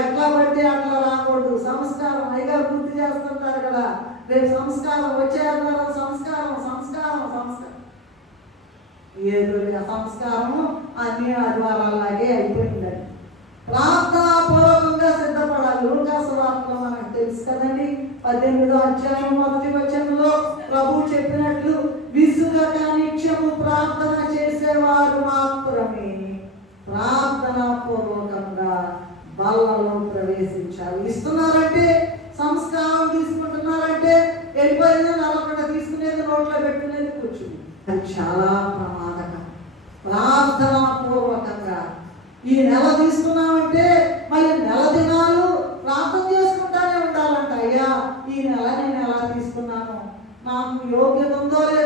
ఎట్లా పడితే అట్లా రాకూడదు. సంస్కారం అయ్యగారు గుర్తు చేస్తుంటారు కదా, రేపు సంస్కారం, వచ్చే ఆదివారం సంస్కారం సంస్కారం సంస్కారం. ఏదో సంస్కారము అన్ని ఆదివారాలాగే అయిపోయిందండి. ప్రార్థనాపూర్వకంగా సిద్ధపడాలి. లూకా సువార్తలో మనకు తెలుసు కదండి, 18వ అధ్యాయం 1వ వచనంలో ప్రభువు చెప్పినట్లు విసుగక నిత్యము ప్రార్థన చేసేవారు మాత్రమే ప్రార్థనాపూర్వకంగా బల్లలో ప్రవేశించాలి. ఇస్తున్నారంటే, సంస్కారం తీసుకుంటున్నారంటే వెళ్ళిపోయింది నలకుండా తీసుకునేది, నోట్లో పెట్టుకునేది, కూర్చుని, అది చాలా ప్రమాదకరం. ప్రార్థనాపూర్వకంగా ఈ నెల తీసుకున్నామంటే మళ్ళీ నెల దినాలు ప్రార్థన చేసుకుంటానే ఉండాలంట. అయ్యా ఈ నెల నేను ఎలా తీసుకున్నాను, నాకు యోగ్యత ఉందో లేదో